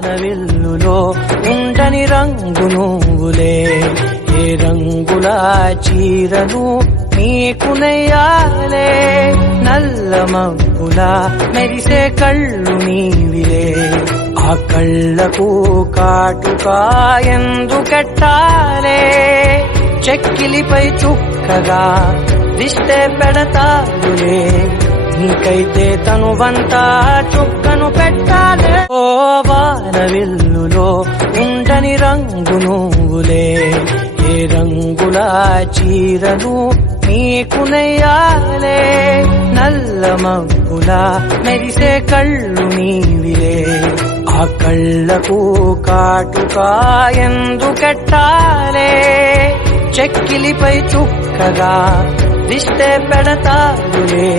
వానవిల్లులో ఉండని రంగు నువ్వులే ఏ రంగుల చీరను నీకు నెయ్యాలే నల్ల మబ్బుల మెరిసే కళ్ళు నీవిలే ఆ కళ్ళకు కాటుకా ఎందుకెట్టాలే చెక్కిలిపై చుక్కగా దిష్టే పెడతారులే నీకైతే తనువంతా చుక్కను పెట్టాలే ఓ వానవిల్లులో ఉండని రంగు నువ్వులే ఏ రంగుల చీరను నీకు నెయ్యాలే నల్ల మబ్బుల మెరిసే కళ్ళు నీవిలే ఆ కళ్ళకు కాటుకా ఎందుకెట్టాలే చెక్కిలిపై చుక్కగా దిష్టే పెడతారులే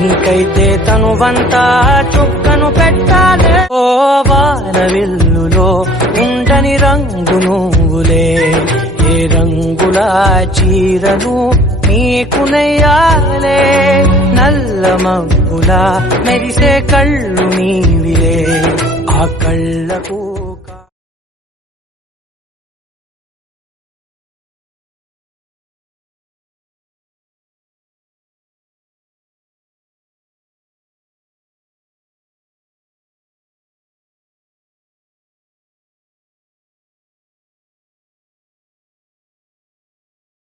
నీకైతే తనువంతా చుక్కను పెట్టాలే ఓ వానవిల్లులో ఉండని రంగు నువ్వులే ఏ రంగుల చీరను నీకు నెయ్యాలే నల్ల మబ్బుల మెరిసే కళ్ళు నీవిలే ఆ కళ్ళకు